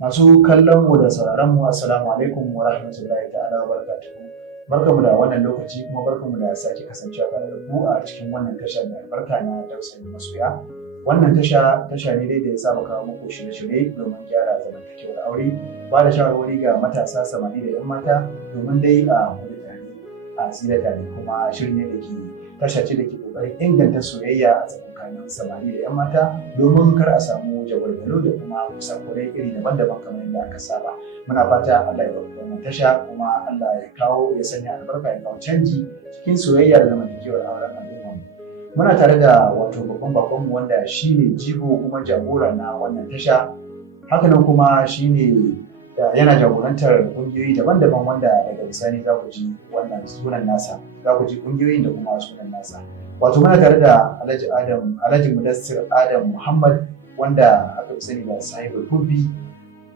Masu kallon mu da sauraron mu assalamu alaikum wa rahmatullahi ta'ala wa barakatuhu. Barkamu da wannan lokaci kuma barkamu da sake kasancewa tare da ku a cikin wannan tasha mai albarka na Dausayin Masoya. Wannan tasha ne dai da ya saba kawo muku shirye-shirye domin gyara zamantakewar aure, ba da shawarwari ga matasa, samari da 'yan mata domin dai a kula tare a tsira tare, kuma shirin ne da ke tasha ce da ke kokarin inganta soyayya a tsakanin samari da 'yan mata domin kar a samu jagwalgwalo da kuma kusakurai iri daban-daban kamar yadda aka saba. Muna fata Allah ya ɗauki wannan tasha kuma Allah ya sanya albarka, ya kawo canji cikin soyayya da zamantakewar auren al'umma. Muna tare da wato babban bakonmu wanda shine jigo kuma jagora na wannan tasha, hakanan kuma shine yana jagorantar kungiyoyi daban-daban wanda daga bisani za ku ji wannan sunan nasa, za ku ji kungiyoyin da kuma sunan nasa. Wato muna tare da Alhaji Mudassir Adam Muhammad wanda aka fi sani da Sahibul Hubbi.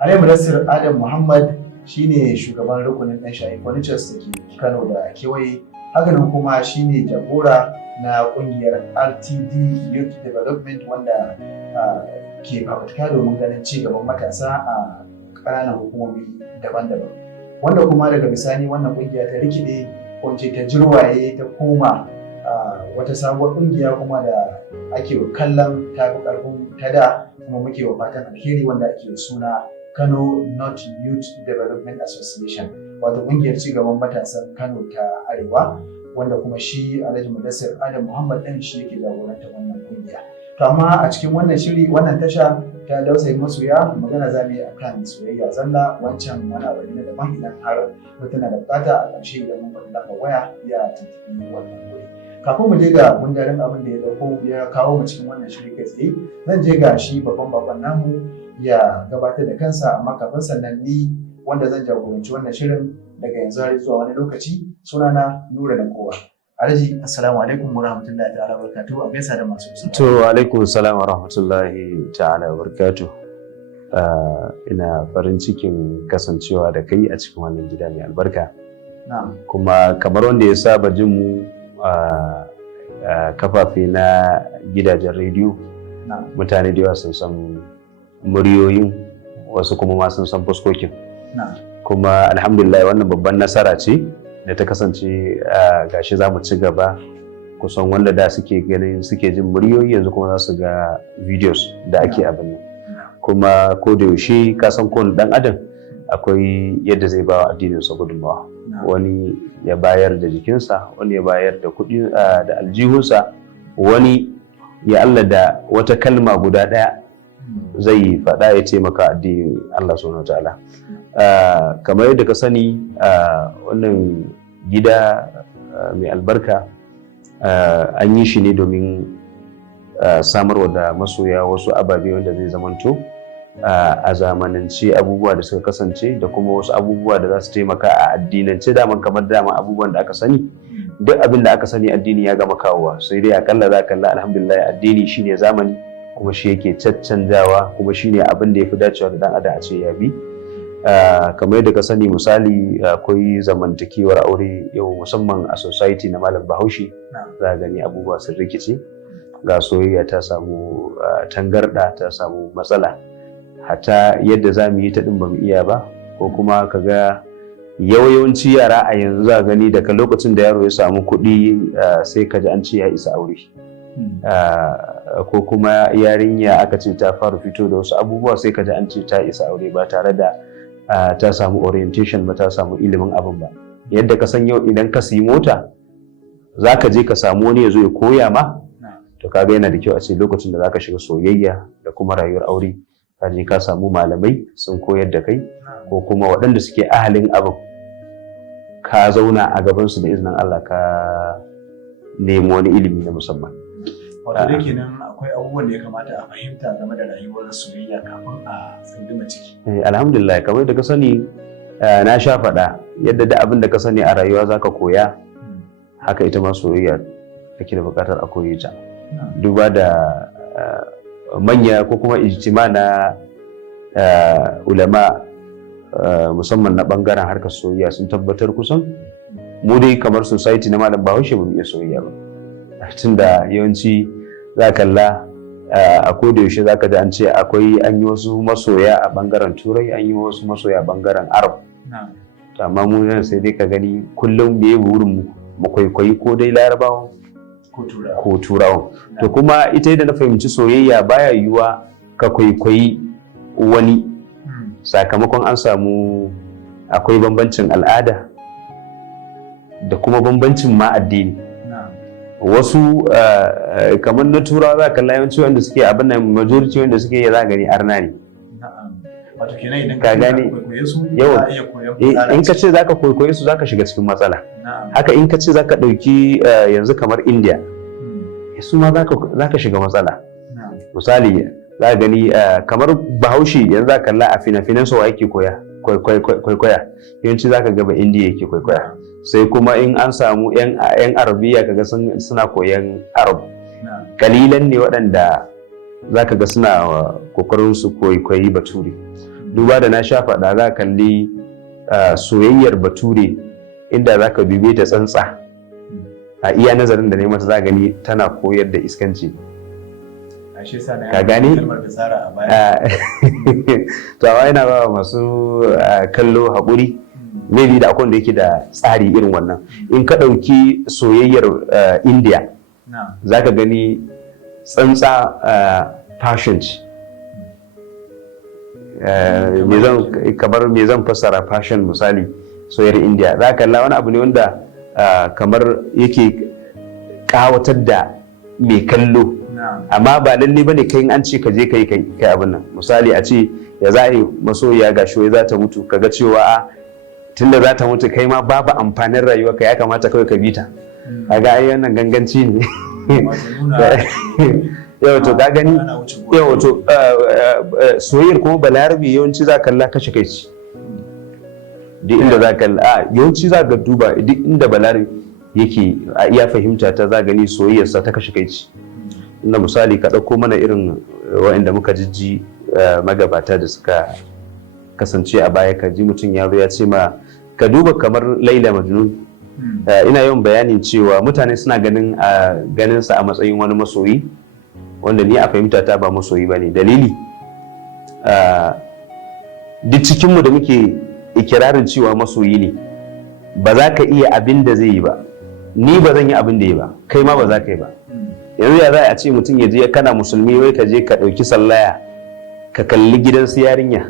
Alhaji Mudassir Adam Muhammad shine shugaban rukunin ɗan shayi furnitures da ke Kano da kewaye, hakanan kuma shine jagora na kungiyar RTD Youth Development wanda ke fafutuka domin ganin ci gaban matasa a ƙananan hukumomi daban-daban, wanda kuma daga bisani wannan kungiya ta rikide ko ta jirwaye ta koma wata sabuwar kungiya kuma da ake kallon ta fi ƙarfin ta da, kuma muke wa fatan alheri, wanda ake suna Kano North Youth Development Association, wato kungiyar cigaban matasan Kano ta Arewa, wanda kuma shi Alhaji Mudassir Adam Muhammad ɗin shi yake jagorantar wannan kungiya. To amma a cikin wannan shiri, wannan tasha ta Dausayin Masoya, magana za mu yi akan soyayya zalla, wancan wani abu ne daban. Idan har mutum na da bukata a ƙarshe idan mun faɗi lamba waya ya tuntuɓi wannan wuri. Kafin mu je ga gundarin abin da ya dauko ya kawo mu cikin wannan shiri kai tsaye, zan je ga shi babban bakon namu ya gabatar da kansa, amma kafin sannan ni wanda zan jagoranci wannan shirin daga yanzu har zuwa wani lokaci, sunana Nura na kowa. Alhaji, assalamu alaikum wa rahmatullahi ta'ala wa barakatuhu. A gaisa da masu sauraro. To alaikum assalam wa rahmatullahi ta'ala wa barakatuhu. Ina farin cikin kasancewa da kai a cikin wannan gida mai albarka. Na'am. Kuma kamar wanda ya saba jin mu kafafe na gidajen rediyo, mutane da yawa sun san muryoyin, wasu kuma ma sun san fuskokin. Kuma alhamdulillah wannan babban nasara ce da ta kasance gashi za mu ci gaba, kusan wanda da suke ganin suke jin muryoyi yanzu kuma za su ga videos da ake abin nan. Kuma ko da yaushe ka san kowane dan adam akwai yadda zai ba wa addininsa gudunmawa. Wani ya bayar da jikinsa, wani ya bayar da kuɗi da aljihunsa, wani ya Allah da wata kalma guda ɗaya zai faɗa ya taimaka addinin Allah subhanahu wataala. Kamar yadda ka sani, wannan gida mai albarka an yi shi ne domin samarwa da masoya wasu ababe wanda zai zamanto a zamanance abubuwa da suka kasance, da kuma wasu abubuwa da za su taimaka a addinance. Daman kamar dama abubuwan da aka sani, duk abin da aka sani addini ya gama kawowa, sai dai akalla za kalla alhamdulillah addini shine zamani, kuma shi yake caccanjawa, kuma shine abin da ya fi dacewa da dan adam a ce ya bi. Kamar yadda ka sani, misali akwai zamantakewar aure yau musamman a society na malam Bahaushe, za a gani abubuwa sun rikice, ga soyayya ta samu tangarda, ta samu matsala, hata yadda za mu yi ta ɗin ba mu iya ba, ko kuma ka ga yawanci yara a yanzu za a gani daga lokacin da yaro ya samu kuɗi sai ka ji an ce ya isa aure. Ko kuma yarinya aka ce ta fara fito da wasu abubuwa sai ka ji an ce ta isa aure ba tare da ta samu orientation ba, ta samu ilimin abin ba. Yadda ka san yau idan ka siyi mota za ka je ka samu wani ya zo ya koya ma, to kaga yana da kyau a ce lokacin da za ka shiga soyayya da kuma rayuwar aure ka je ka samu malamai sun koyar da kai, ko kuma waɗanda suke ahalin abin ka zauna a gabansu da izinin Allah ka nemi wani ilimi na musamman. Wato dai kenan akwai abubuwan da ya kamata a fahimta game da rayuwar soyayya kafin a tsunduma ciki. Alhamdulillah, kamar da ka sani, na sha faɗa yadda da abin da ka sani a rayuwa zaka koya, haka ita ma soyayya take da buƙatar a koye ta. Duba da manya ko kuma ijtima na ulama musamman na bangaren harkar soyayya sun tabbatar kusan mu dai kamar society na malam Bahaushe ba mu iya soyayya ba, tunda yawanci za kalla a koda yaushe zaka ji an ce an yi wasu masoya a bangaren turai, an yi wasu masoya a bangaren arab. Amma mu nan sai dai ka gani kullum me burin mu kwaikwayi ko dai larabawa ko turawa. To kuma ita da na fahimci soyayya baya yiwuwa ka kwaikwayi wani sakamakon an samu akwai bambancin al'ada da kuma bambancin ma addini. Wasu kamar na turawa za ka yawanci wanda suke abin nan majority wanda suke za gani arna ne. Wato kenan idan ka gane yau in ka ce zaka kwaikwaye su zaka shiga cikin matsala. Haka in ka ce zaka dauki yanzu kamar India su ma zaka shiga matsala. Misali za gani kamar Bahaushe yanzu za kalla a fina-finan su yake kwaikwaya yawanci zaka ga ba India yake kwaikwaya. Sai kuma in an samu yan Arabiya kaga suna koyan Arab. Kalilan ne waɗanda zaka ga suna kokarin su kwaikwayi Bature. Duba da na sha faɗa za kalli soyayyar Bature inda za ka dube ta tsantsa a iya nazarin da ne mata za gani tana koyar da iskanci. Ka gani? To amma yana ba masu kallo haƙuri, maybe da akwai da yake da tsari irin wannan. In ka ɗauki soyayyar India za ka gani tsantsa passion ce. Me zan fassara fashion misali soyayyar India za ka kalla wani abu ne wanda kamar yake kawatar da mai kallo, amma ba lalle bane kai an ce ka je kai abin nan. Misali a ce ya za a yi masoyiya ga shoyi za ta mutu kaga cewa tunda za ta mutu kai ma babu amfanin rayuwa ka ya kamata kawai ka bi ta. Kaga ai wannan ganganci ne. Yau to ka gani yau to soyayyar kuma balarabi yawanci za kalla kashe kai ci duk inda za kalla yawanci za ga duba duk inda balarabi yake a iya fahimta ta za gani soyayyarsa ta kashe kai ci. Inda misali ka ɗauko mana irin waɗanda muka jijji magabata da suka kasance a baya, ka ji mutum ya zo ya ce ma ka duba kamar Laila Majnun. Ina yawan bayanin cewa mutane suna ganin sa a matsayin wani masoyi wanda ni a fahimta ta ba masoyi ba ne. Dalili duk cikinmu da muke ikirarin cewa masoyi ne ba za ka iya abin da zai yi ba, ni ba zan yi abin da yi ba, kai ma ba za ka yi ba. Yanzu ya za a ce mutum ya je kana musulmi wai ka je ka ɗauki sallaya ka kalli gidan su yarinya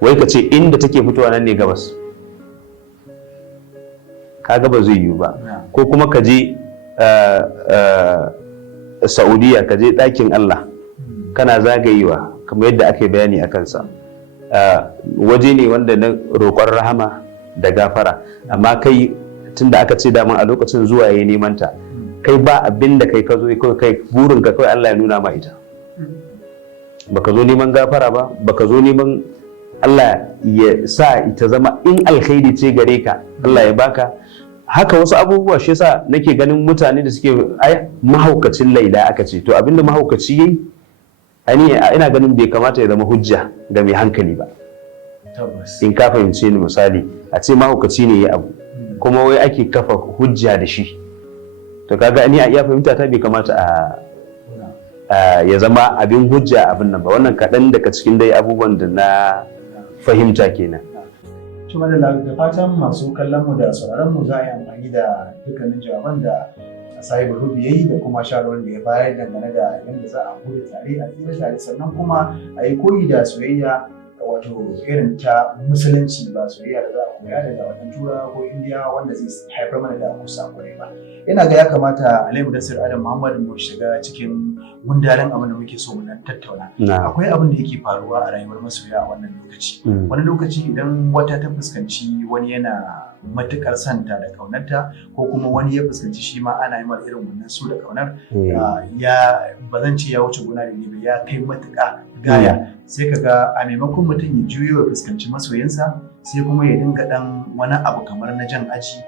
wai ka ce inda take fitowa nan ne gabas, kaga ba zai yiwu ba. Ko kuma ka je Saudiya ka je ɗakin Allah kana zagayewa kamar yadda aka yi bayani a kansa, waje ne wanda na roƙon rahama da gafara, amma kai tunda aka ce daman a lokacin zuwa yayi neman ta, kai ba abin da kai ka zo kai burin ka kawai Allah ya nuna ma ita. Baka zo neman gafara ba, baka zo neman Allah ya sa ita zama in alkhairi ce gare ka Allah ya baka. Haka wasu abubuwa shi yasa nake ganin mutane da suke mahaukacin Laila aka ce, to abinda mahaukaci yayi ina ganin bai kamata ya zama hujja ga mai hankali ba. In ka fahimce ni misali a ce mahaukaci ne ya abu kuma wai ake kafa hujja da shi, to kaga ni a iya fahimta ta bai kamata ya zama abin hujja abin nan ba. Wannan kaɗan daga cikin dai abubuwan da na fahimta kenan. Kuma da fatan masu kallon mu da sauraron mu za a yi amfani da dukkanin jawaban da Sahibu Rubi yayi da kuma shawarar da ya bayar dangane da yadda za a bude tare a tsira tare, sannan kuma a yi koyi da soyayya wato irin ta musulunci, ba soyayya da za a koya daga wajen Turawa ko Indiya wanda zai haifar mana da kusa kwarai ba. Ina ga ya kamata Alhaji Mudassir Adam Muhammad mu shiga cikin gundaren abin da muke so mu nan tattauna. Akwai abin da yake faruwa a rayuwar masoya a wannan lokaci. Wani lokaci idan wata ta fuskanci wani yana matukar santa da kaunarta, ko kuma wani ya fuskanci shi ma ana yi mar irin wannan so da kaunar, ba zan ce ya wuce gona da ba, ya kai matuƙa gaya, sai kaga a maimakon mutum ya juyo ya fuskanci masoyinsa sai kuma ya dinga dan wani abu kamar na jan aji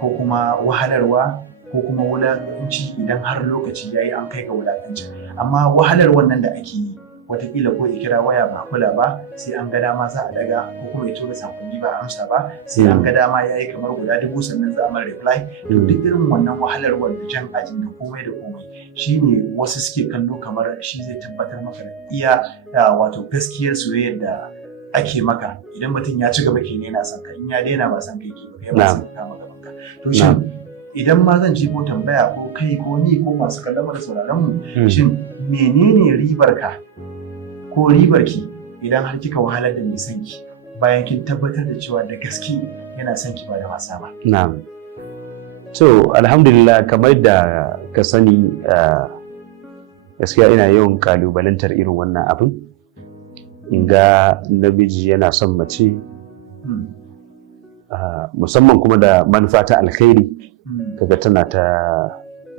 ko kuma wahalarwa ko kuma wulaƙanci idan har lokaci yayi an kai ga wulaƙanci. Amma wahalar wannan da ake yi watakila ko ya kira waya ba kula ba, sai an ga dama za a daga, ko kuma ya tura sakonni ba a amsa ba, sai an ga dama ya yi kamar guda 1000 sannan za a mara reply. To duk irin wannan wahalar wanda jan ajin da komai da komai shine wasu suke kallo kamar shi zai tabbatar maka da iya wato gaskiyar soyayyar da ake maka. Idan mutum ya ci gaba kenan yana son ka, in ya daina ba son ka yake ba, kai ba son ka kama gaban ka. To shin idan ma zan ko tambaya ko kai ko ni ko masu kallon da sauraron mu, shin menene ribar ka ko ribar ki idan har kika wahalar da mai son ki bayan kin tabbatar da cewa da gaske yana son ki ba da wasa ba? Na'am. So alhamdulillah, kamar da ka sani, gaskiya ina yawan kalubalantar irin wannan abin. In ga namiji yana son mace, musamman kuma da manufa ta alkhairi, kaga tana ta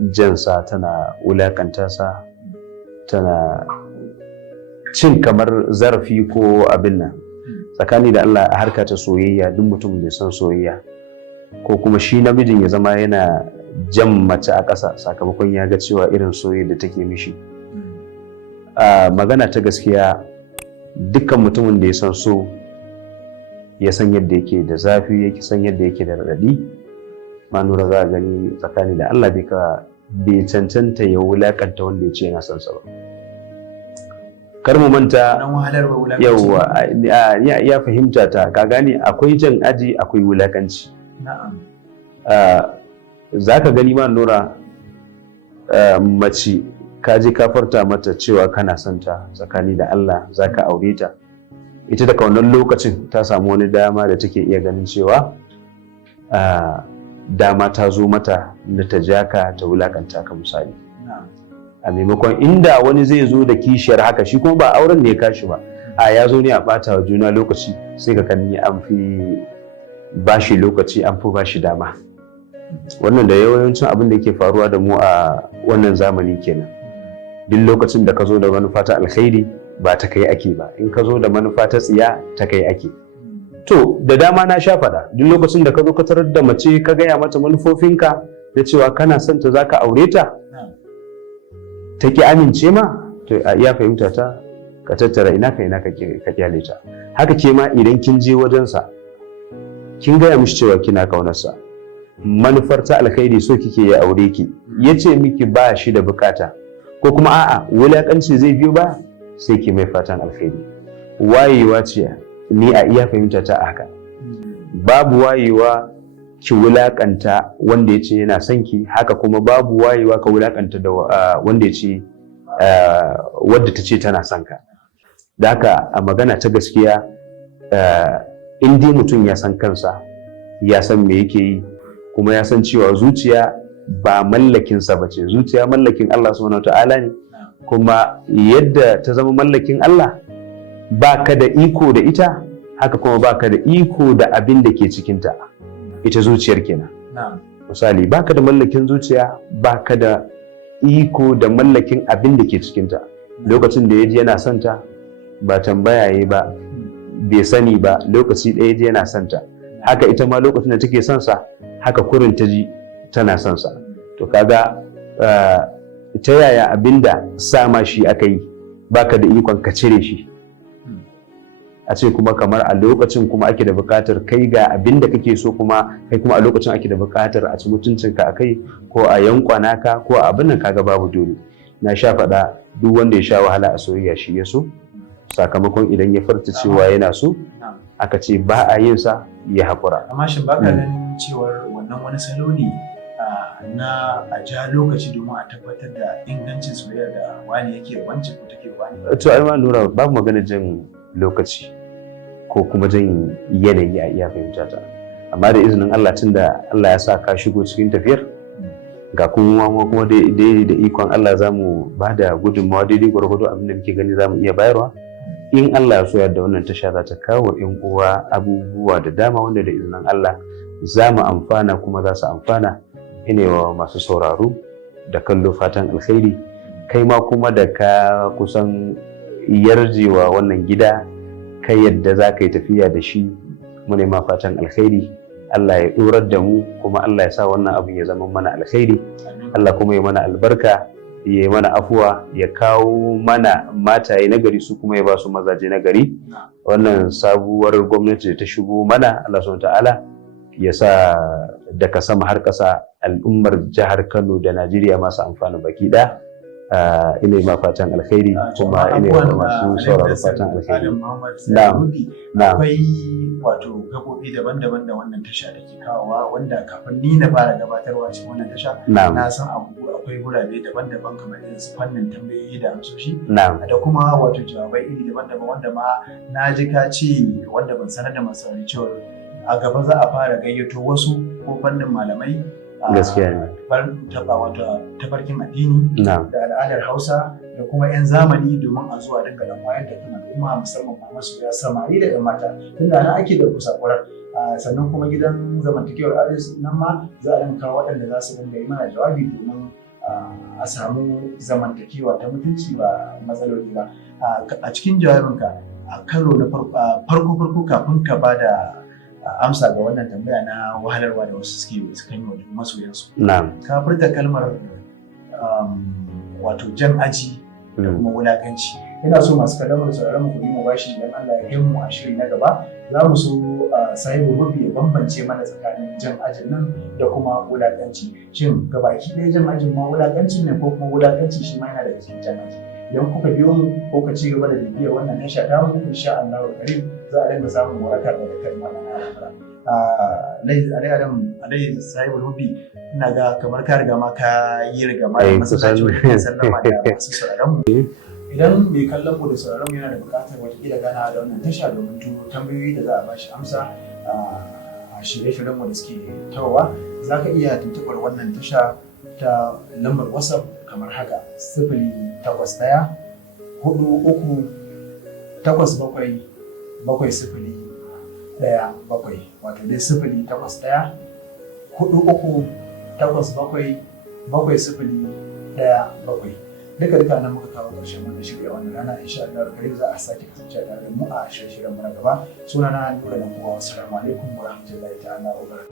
jansa, tana wulakanta sa, tana cin kamar zarafi ko abin nan. Tsakani da Allah, a harka ta soyayya, duk mutum bai son soyayya ko kuma shi namijin ya zama yana jan mace a ƙasa sakamakon ya ga cewa irin soyayya da take mishi. Magana ta gaskiya, dukkan mutumin da ya san so, ya san yadda yake da zafi, ya san yadda yake da raɗaɗi, ma nura za a gani tsakani da Allah bai cancanta ya wulakanta wanda ya ce yana son sa ba. Kar mu manta, yawwa ya fahimta ta, ka gane akwai jan aji akwai wulakanci. Za ka gani ma nura, mace ka je ka farta mata cewa kana son ta tsakani da Allah, za ka aure ta. Ita daga wannan lokacin ta samu wani dama da take iya ganin cewa dama ta zo mata da ta jaka ta wulakanta ka misali. A maimakon inda wani zai zo da kishiyar haka, shi kuma ba auren ne ya kashi ba, ya zo ne a ɓata wa juna lokaci, sai ka kanni an fi bashi lokaci, an fi bashi dama. Wannan da yawancin abin da yake faruwa da mu a wannan zamani kenan. Duk lokacin da ka zo da manufa ta alkhairi, ba ta kai ake ba. In ka zo da manufa ta tsiya, ta kai ake. To da dama na sha faɗa, duk lokacin da ka zo ka tarar da mace, ka gaya mata manufofinka da cewa kana son ta, za ka aure ta, ta ki amince ma, to a iya fahimta ta, ka tattara ina ka kyale ta. Haka ke ma idan kin je wajensa, kin gaya mishi cewa kina kaunarsa, manufar ta alkhairi so kike ya aure ki, ya ce miki ba shi da bukata, ko kuma a'a wulakanci zai biyo ba, sai ki mai fatan alkhairi. Wayewa ce ni a iya fahimta ta haka. Babu wayewa ki wulakanta wanda ya ce yana son ki, haka kuma babu wayewa ka wulakanta da wanda ya ce wadda ta ce tana son ka. Da haka a magana ta gaskiya, in dai mutum ya san kansa, ya san me yake yi, kuma ya san cewa zuciya ba mallakinsa ba ce, zuciya mallakin Allah subhanahu wa ta'ala ne, kuma yadda ta zama mallakin Allah, ba ka da iko da ita, haka kuma ba ka da iko da abin da ke cikinta, ita zuciyar kenan. Misali, ba ka da mallakin zuciya, ba ka da iko da mallakin abin da ke cikinta. Lokacin da ya ji yana son ta, ba tambaya ya ba, bai sani ba, lokaci ɗaya ji yana son ta. Haka ita ma lokacin da take son sa, haka kurin ta ji tana son sa. To kaga ta yaya abinda sama shi aka yi, baka da ikon ka cire shi. A ce kuma kamar a lokacin kuma ake da buƙatar kai ga abinda kake so, kuma kai kuma a lokacin ake da buƙatar a ci mutuncinka a kai, ko a yankwana ka, ko a abin nan, kaga babu dole. Na sha faɗa, duk wanda ya sha wahala a soyayya shi ya so, sakamakon idan ya farta cewa yana so, aka ce ba a yin sa, ya haƙura. Amma shin baka ganin cewar wannan wani salo ne na a ja lokaci domin a tabbatar da ingancin soyayya da wani yake wance ko take wani? To ai ma nura, babu magana jan lokaci ko kuma jan yanayi a iya fahimta ta. Amma da izinin Allah, tunda Allah ya sa ka shigo cikin tafiyar, ga kuma daidai da ikon Allah za mu ba da gudunmawa daidai gwargwado abin da muke gani za mu iya bayarwa. In Allah ya so yadda wannan tasha za ta kawo 'yan uwa abubuwa da dama wanda da izinin Allah za mu amfana kuma za su amfana. Ine wa masu sauraro da kallo fatan alkhairi, kai ma kuma da ka kusan yarjewa wannan gida, kai yadda za ka yi tafiya da shi, mu ne ma fatan alkhairi. Allah ya ɗorar da mu, kuma Allah ya sa wannan abin ya zama mana alkhairi. Allah kuma ya mana albarka, ya yi mana afuwa, ya kawo mana mataye na gari, su kuma ya ba su mazaje na gari. Wannan sabuwar gwamnati da ta shigo mana, Allah subhanahu ta'ala ya sa daga sama har ƙasa al'ummar jihar Kano da Najeriya masu amfani baki ɗaya. Ina yi ma fatan alkhairi, kuma ina yi ma masu sauraro fatan alkhairi. Akwai wato gaɓoɓi daban-daban da wannan tasha da ke kawowa, wanda kafin ni na fara gabatarwa cikin wannan tasha na san akwai gurabe daban-daban kamar irin su fannin tambayoyi da amsoshi da kuma wato jawabai iri daban-daban, wanda ma na ji ka ce, wanda ban sanar da masu cewa a gaba za a fara gayyato wasu ko fannin malamai, gaskiya ne, tafarkin addini da al'adar Hausa da kuma 'yan zamani, domin a zuwa dinga dan wayar da kan al'umma, musamman ma masoya samari da 'yan mata, tunda nan ake da kusakurar. Sannan kuma gidan zamantakewar arziki nan ma za a dinga waɗanda za su dinga yi mana jawabi, domin a samu zamantakewa ta mutunci ba matsaloli ba. A cikin jawabinka a karo na farko kafin ka ba da amsa ga wannan tambaya na wahalarwa da wasu sukan yi wa masoyansu, ka furta kalmar wato jan aji da kuma wulakanci. Ina so masu kallon da sauraron mu mu bashi, idan Allah ya kai mu a shiri na gaba, za mu so Sahibu Hobby ya bambance mana tsakanin jan ajin nan da kuma wulakanci. Shin gabaki ɗaya jan ajin ma wulakanci ne, ko kuma wulakanci shi ma yana da cikin jan aji? Idan kuka biyo mu ko ka ci gaba da bibiyar wannan tasha ta mu, insha Allah karim za a dinga samun waraka daga kalmar alai Sahibu Hobby, ina ga kamar ka riga ma ka yi riga ma da masallacin sallama da masu sauraron mu. Idan mai kallon mu da sauraron mu yana da buƙatar watakila gana da wannan tasha domin turo tambayoyi da za a bashi amsa a shirye-shiryen mu da suke tawowa, za ka iya tuntuɓar wannan tasha ta lambar WhatsApp kamar haka: 081 43 87 70 1 7, wato dai 081 43 87 70 1 7. Duka nan muka kawo ƙarshen wannan shirya wannan rana, insha Allah karim za a sake kasance tare da mu a shirye-shiryen mu na gaba. Sunana Nura Dan Uwa, assalamu alaikum wa rahmatullahi ta'ala wa barakatuh.